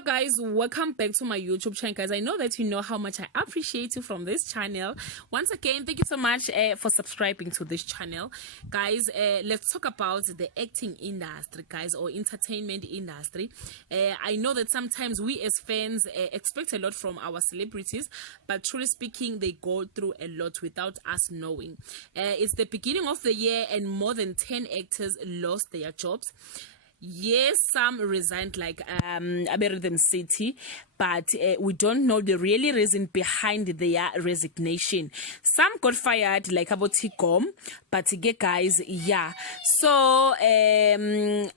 up, guys? Welcome back to my YouTube channel, guys. I know that you know how much I appreciate you from this channel. Once again, thank you so much for subscribing to this channel, guys. Let's talk about the acting industry, guys, or entertainment industry. I know that sometimes we as fans expect a lot from our celebrities, but truly speaking, they go through a lot without us knowing. It's the beginning of the year and more than 10 actors lost their jobs. Yes, some resigned like Aberrhythm City, but we don't know the real reason behind their resignation. Some got fired like about Tigom, but again, guys, yeah. So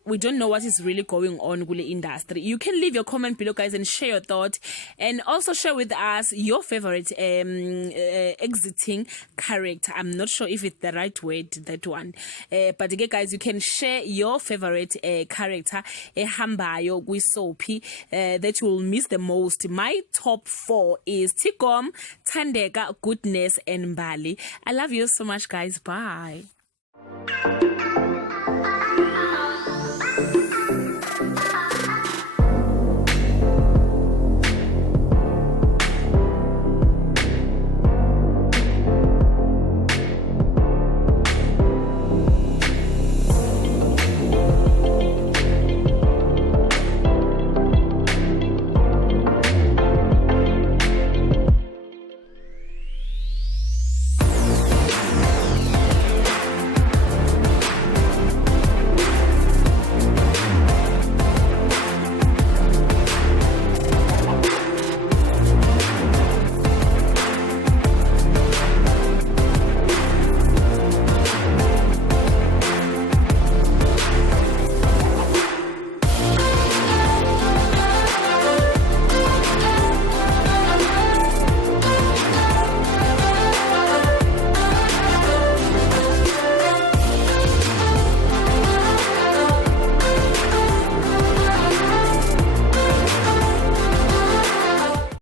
we don't know what is really going on with the industry. You can leave your comment below, guys, and share your thought, and also share with us your favorite exiting character. I'm not sure if it's the right word, that one, but again, guys, you can share your favorite character ehambayo with Soapy that you will miss the most. My top 4 is Tigom, Thandeka, Goodness, and Mbali. I love you so much, guys. Bye.